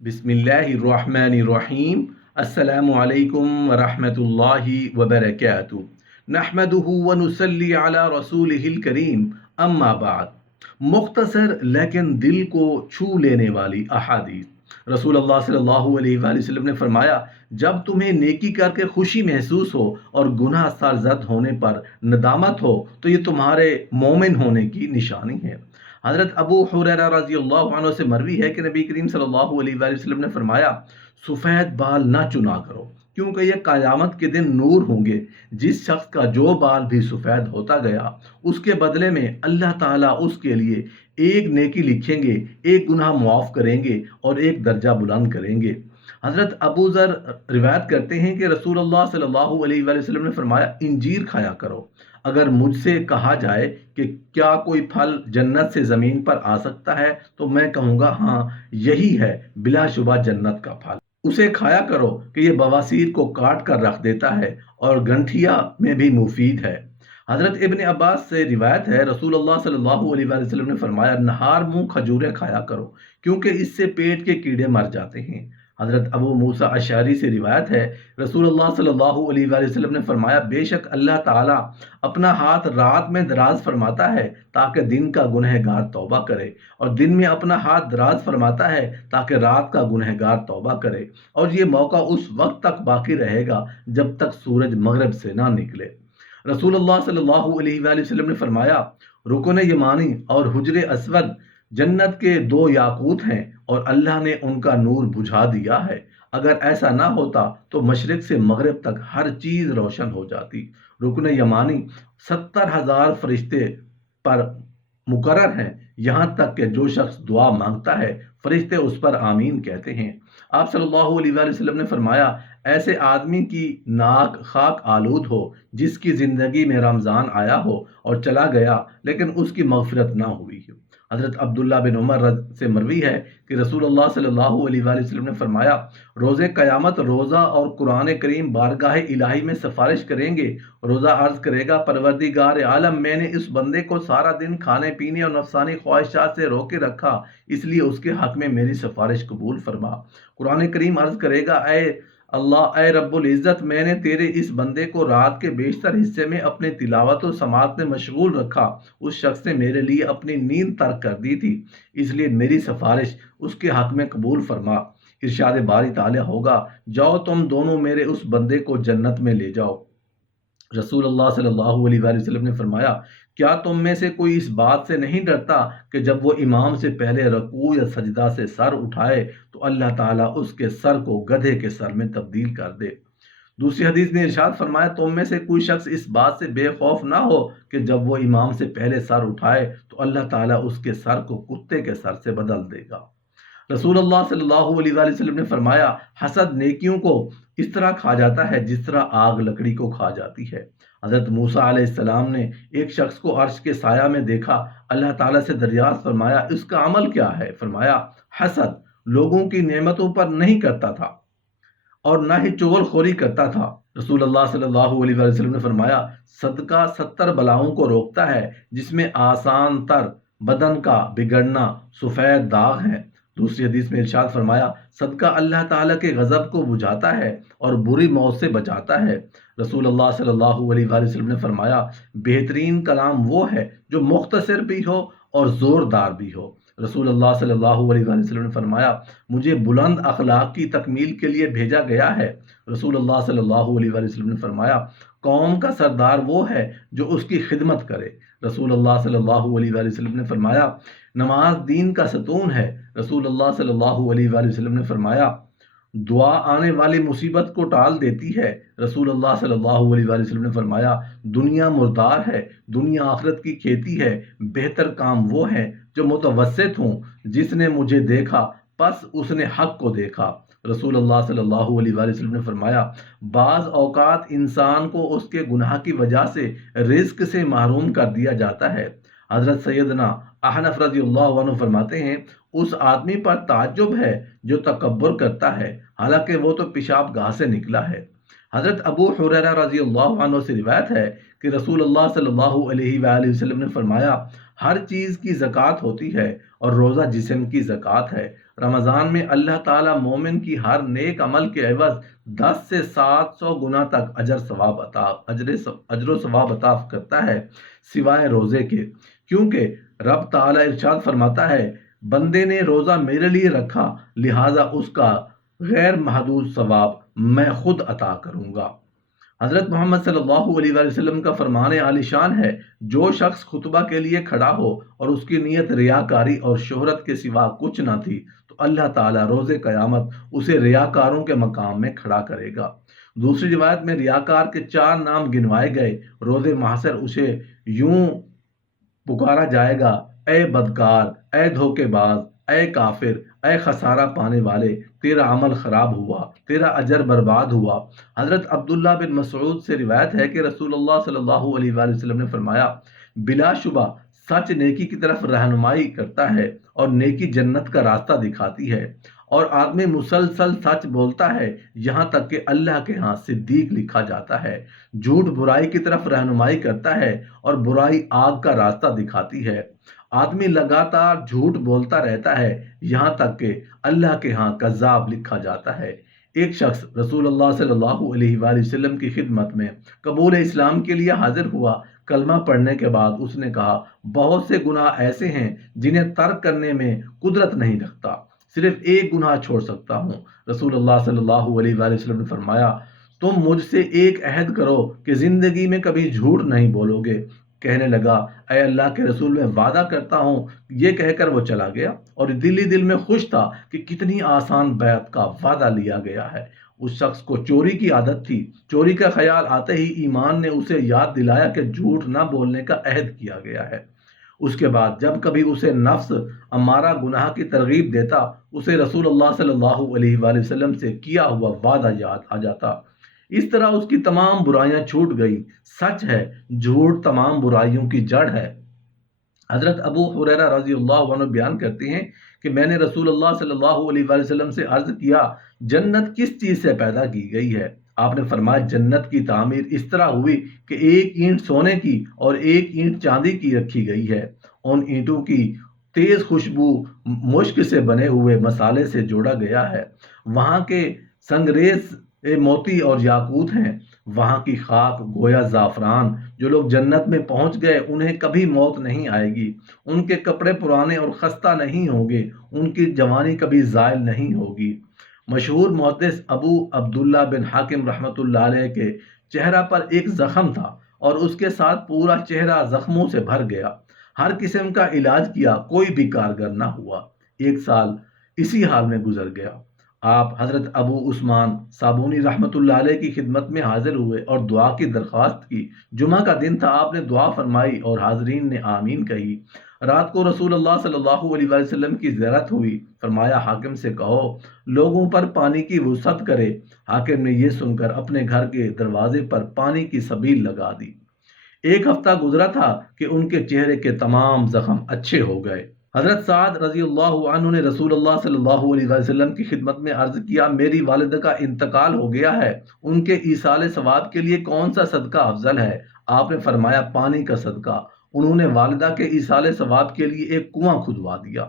बिस्मिल्लाहिर्रहमानिर्रहीम। अस्सलामु अलैकुम वरहमतुल्लाहि वबरकातुहू। नहमदुहु व नुसल्ली अला रसूलिहिल करीम। अम्मा बाद। मुख्तसर लेकिन दिल को छू लेने वाली अहादीस। रसूल अल्लाह सल्लल्लाहु अलैहि वसल्लम ने फरमाया, जब तुम्हें नेकी करके खुशी महसूस हो और गुनाह सरजद होने पर नदामत हो तो ये तुम्हारे मोमिन होने की निशानी है। हज़रत अबू हुरैरा रज़ी अल्लाह अन्हु से मरवी है कि नबी करीम सल्लल्लाहु अलैहि वसल्लम ने फरमाया, सफ़ेद बाल ना चुना करो, क्योंकि ये क़यामत के दिन नूर होंगे। जिस शख्स का जो बाल भी सफ़ेद होता गया, उसके बदले में अल्लाह ताला उसके लिए एक नेकी लिखेंगे, एक गुनाह मुआफ़ करेंगे और एक दर्जा बुलंद करेंगे। हज़रत अबू ज़र रिवायत करते हैं कि रसूलुल्लाह सल्लल्लाहु अलैहि वसल्लम ने फरमाया, इंजीर खाया करो। अगर मुझसे कहा जाए कि क्या कोई फल जन्नत से ज़मीन पर आ सकता है, तो मैं कहूँगा हाँ, यही है बिलाशुबा जन्नत का फल। उसे खाया करो कि ये बवासीर को काट कर रख देता है और गंठिया में भी मुफीद है। हज़रत इब्न अब्बास से रिवायत है, रसूलुल्लाह सल्लल्लाहु अलैहि वसल्लम ने फरमाया, नहार मुँह खजूरें खाया करो, क्योंकि इससे पेट के कीड़े मर जाते हैं। हज़रत अबू मूसा अशअरी से रिवायत है, रसूलुल्लाह सल्लल्लाहु अलैहि वसल्लम ने फरमाया, बेशक अल्लाह ताला अपना हाथ रात में दराज फरमाता है ताकि दिन का गुनहगार तौबा करे, और दिन में अपना हाथ दराज फरमाता है ताकि रात का गुनहगार तौबा करे, और ये मौका उस वक्त तक बाकी रहेगा जब तक सूरज मगरब से ना निकले। रसूलुल्लाह सल्लल्लाहु अलैहि वसल्लम ने फरमाया, रुकन यमानी और हुजरे अस्वद जन्नत के दो याकूत हैं और अल्लाह ने उनका नूर बुझा दिया है। अगर ऐसा ना होता तो मशरिक से मगरिब तक हर चीज रोशन हो जाती। रुकन यमानी 70,000 फरिश्ते पर मुकर्रर हैं, यहाँ तक कि जो शख्स दुआ मांगता है फरिश्ते उस पर आमीन कहते हैं। आप सल्लल्लाहु अलैहि वसल्लम ने फरमाया, ऐसे आदमी की नाक खाक आलूद हो जिसकी जिंदगी में रमजान आया हो और चला गया लेकिन उसकी मगफिरत ना हुई हो। हज़रत अब्दुल्ला बिन उमर से मरवी है कि रसूलुल्लाह सल्लल्लाहु अलैहि वसल्लम ने फरमाया, रोज़े क़यामत रोज़ा और कुरान करीम बारगाह इलाही में सिफारिश करेंगे। रोज़ा अर्ज़ करेगा, परवरदिगार आलम, मैंने इस बंदे को सारा दिन खाने पीने और नफसानी ख्वाहिशात से रोके रखा, इसलिए उसके हक में मेरी सिफारिश कबूल फरमा। कुरान करीम अर्ज़ करेगा, ए अल्लाह, ए रब्बुल इज़्ज़त, मैंने तेरे इस बंदे को रात के बेशतर हिस्से में अपने तिलावत और समात में मशगूल रखा। उस शख्स ने मेरे लिए अपनी नींद तर्क कर दी थी, इसलिए मेरी सिफारिश उसके हक में कबूल फरमा। इरशाद बारी ताला होगा, जाओ तुम दोनों मेरे उस बंदे को जन्नत में ले जाओ। रसूलुल्लाह सल्लल्लाहु अलैहि वसल्लम ने फरमाया, क्या तुम में से कोई इस बात से नहीं डरता कि जब वो इमाम से पहले रकू या सजदा से सर उठाए तो अल्लाह ताला उसके सर को गधे के सर में तब्दील कर दे। दूसरी हदीस में इरशाद फरमाया, तुम में से कोई शख्स इस बात से बेखौफ ना हो कि जब वो इमाम से पहले सर उठाए तो अल्लाह ताला उसके सर को कुत्ते के सर से बदल देगा। रसूलुल्लाह सल्लल्लाहु अलैहि वसल्लम ने फरमाया, हसद नेकियों को इस तरह खा जाता है जिस तरह आग लकड़ी को खा जाती है। हज़रत मूसा अलैहिस्सलाम ने एक शख्स को अर्श के साया में देखा। अल्लाह ताला से दरियाफ्त फरमाया, इसका अमल क्या है? फरमाया, हसद, लोगों की नेमतों पर नहीं करता था और ना ही चुगलखोरी करता था। रसूलुल्लाह सल्लल्लाहु अलैहि वसल्लम ने फरमाया, सदका 70 बलाओं को रोकता है, जिसमें आसान तर बदन का बिगड़ना सफ़ेद दाग है। दूसरी हदीस में इरशाद फरमाया, सदका अल्लाह ताला के गज़ब को बुझाता है और बुरी मौत से बचाता है। रसूलुल्लाह सल्लल्लाहु अलैहि वसल्लम ने फरमाया, बेहतरीन कलाम वो है जो मुख्तसर भी हो और ज़ोरदार भी हो। रसूलुल्लाह सल्लल्लाहु अलैहि वसल्लम ने फरमाया, मुझे बुलंद अखलाक की तकमील के लिए भेजा गया है। रसूलुल्लाह सल्लल्लाहु अलैहि वसल्लम ने फरमाया, कौम का सरदार वो है जो उसकी खिदमत करे। रसूलुल्लाह सल्लल्लाहु अलैहि वसल्लम ने फरमाया, नमाज दीन का सतून है। रसूलुल्लाह सल्लल्लाहु अलैहि वसल्लम ने फरमाया, दुआ आने वाली मुसीबत को टाल देती है। रसूलुल्लाह सल्लल्लाहु अलैहि वसल्लम ने फरमाया, दुनिया मुर्दार है, दुनिया आखिरत की खेती है। बेहतर काम वो है जो मुतवस्सित हों। जिसने मुझे देखा बस उसने हक को देखा। रसूलुल्लाह सल्लल्लाहु अलैहि वसल्लम ने फरमाया, बाज़ औकात इंसान को उसके गुनाह की वजह से रिज्क से महरूम कर दिया जाता है। हज़रत सैयदना अहनफ रज़ियल्लाहु अन्हु फरमाते हैं, उस आदमी पर ताज्जुब है जो तकब्बुर करता है, हालांकि वो तो पेशाब गाह से निकला है। हज़रत अबू हुरैरा रज़ियल्लाहु अन्हु से रिवायत है कि रसूलुल्लाह सल्लल्लाहु अलैहि वसल्लम ने फरमाया, हर चीज़ की ज़कात होती है और रोज़ा जिस्म की ज़कात है। رمضان میں اللہ تعالیٰ مومن کی ہر نیک عمل کے عوض 10 سے 700 گنا تک اجر و ثواب عطا کرتا ہے، سوائے روزے کے، کیونکہ رب تعالیٰ ارشاد فرماتا ہے بندے نے روزہ میرے لیے رکھا، لہٰذا اس کا غیر محدود ثواب میں خود عطا کروں گا۔ حضرت محمد صلی اللہ علیہ وآلہ وسلم کا فرمان عالی شان ہے، جو شخص خطبہ کے لیے کھڑا ہو اور اس کی نیت ریاکاری اور شہرت کے سوا کچھ نہ تھی تو اللہ تعالیٰ روز قیامت اسے ریاکاروں کے مقام میں کھڑا کرے گا۔ دوسری روایت میں ریاکار کے 4 نام گنوائے گئے۔ روز محشر اسے یوں پکارا جائے گا، اے بدکار، اے دھوکے باز، اے کافر، اے خسارہ پانے والے، تیرا عمل خراب ہوا، تیرا اجر برباد ہوا۔ حضرت عبداللہ بن مسعود سے روایت ہے کہ رسول اللہ صلی اللہ علیہ وآلہ وسلم نے فرمایا، بلا شبہ سچ نیکی کی طرف رہنمائی کرتا ہے اور نیکی جنت کا راستہ دکھاتی ہے، اور آدمی مسلسل سچ بولتا ہے یہاں تک کہ اللہ کے ہاں صدیق لکھا جاتا ہے۔ جھوٹ برائی کی طرف رہنمائی کرتا ہے اور برائی آگ کا راستہ دکھاتی ہے۔ آدمی لگاتار جھوٹ بولتا رہتا ہے یہاں تک کہ اللہ کے ہاں کذاب لکھا جاتا ہے۔ ایک شخص رسول اللہ صلی اللہ علیہ وآلہ وسلم کی خدمت میں قبول اسلام کے لیے حاضر ہوا۔ کلمہ پڑھنے کے بعد اس نے کہا، بہت سے گناہ ایسے ہیں جنہیں ترک کرنے میں قدرت نہیں رکھتا، صرف ایک گناہ چھوڑ سکتا ہوں۔ رسول اللہ صلی اللہ علیہ وآلہ وسلم نے فرمایا، تم مجھ سے ایک عہد کرو کہ زندگی میں کبھی جھوٹ نہیں بولو گے۔ کہنے لگا، اے اللہ کے رسول، میں وعدہ کرتا ہوں۔ یہ کہہ کر وہ چلا گیا اور دل میں خوش تھا کہ کتنی آسان بیعت کا وعدہ لیا گیا ہے۔ اس شخص کو چوری کی عادت تھی۔ چوری کا خیال آتے ہی ایمان نے اسے یاد دلایا کہ جھوٹ نہ بولنے کا عہد کیا گیا ہے۔ اس کے بعد جب کبھی اسے نفس امارہ گناہ کی ترغیب دیتا، اسے رسول اللہ صلی اللہ علیہ وآلہ وسلم سے کیا ہوا وعدہ یاد آ جاتا۔ اس طرح اس کی تمام برائیاں چھوٹ گئی۔ سچ ہے، جھوٹ تمام برائیوں کی جڑ ہے۔ حضرت ابو ہریرہ رضی اللہ عنہ بیان کرتے ہیں کہ میں نے رسول اللہ صلی اللہ علیہ وآلہ وسلم سے عرض کیا، جنت کس چیز سے پیدا کی گئی ہے؟ آپ نے فرمایا، جنت کی تعمیر اس طرح ہوئی کہ ایک اینٹ سونے کی اور ایک اینٹ چاندی کی رکھی گئی ہے۔ ان اینٹوں کی تیز خوشبو مشک سے بنے ہوئے مسالے سے جوڑا گیا ہے۔ وہاں کے سنگریز موتی اور یاقوت ہیں، وہاں کی خاک گویا زعفران۔ جو لوگ جنت میں پہنچ گئے انہیں کبھی موت نہیں آئے گی، ان کے کپڑے پرانے اور خستہ نہیں ہوں گے، ان کی جوانی کبھی زائل نہیں ہوگی۔ مشہور محدث ابو عبداللہ بن حاکم رحمۃ اللہ علیہ کے چہرہ پر ایک زخم تھا اور اس کے ساتھ پورا چہرہ زخموں سے بھر گیا۔ ہر قسم کا علاج کیا، کوئی بھی کارگر نہ ہوا۔ 1 سال اسی حال میں گزر گیا۔ آپ حضرت ابو عثمان صابونی رحمۃ اللہ علیہ کی خدمت میں حاضر ہوئے اور دعا کی درخواست کی۔ جمعہ کا دن تھا، آپ نے دعا فرمائی اور حاضرین نے آمین کہی۔ رات کو رسول اللہ صلی اللہ علیہ وآلہ وسلم کی زیارت ہوئی۔ فرمایا، حاکم سے کہو لوگوں پر پانی کی وسعت کرے۔ حاکم نے یہ سن کر اپنے گھر کے دروازے پر پانی کی سبیل لگا دی۔ 1 ہفتہ گزرا تھا کہ ان کے چہرے کے تمام زخم اچھے ہو گئے۔ حضرت سعد رضی اللہ عنہ نے رسول اللہ صلی اللہ علیہ وسلم کی خدمت میں عرض کیا، میری والدہ کا انتقال ہو گیا ہے، ان کے ایصال ثواب کے لیے کون سا صدقہ افضل ہے؟ آپ نے فرمایا، پانی کا صدقہ۔ انہوں نے والدہ کے ایصال ثواب کے لیے ایک کنواں کھدوا دیا۔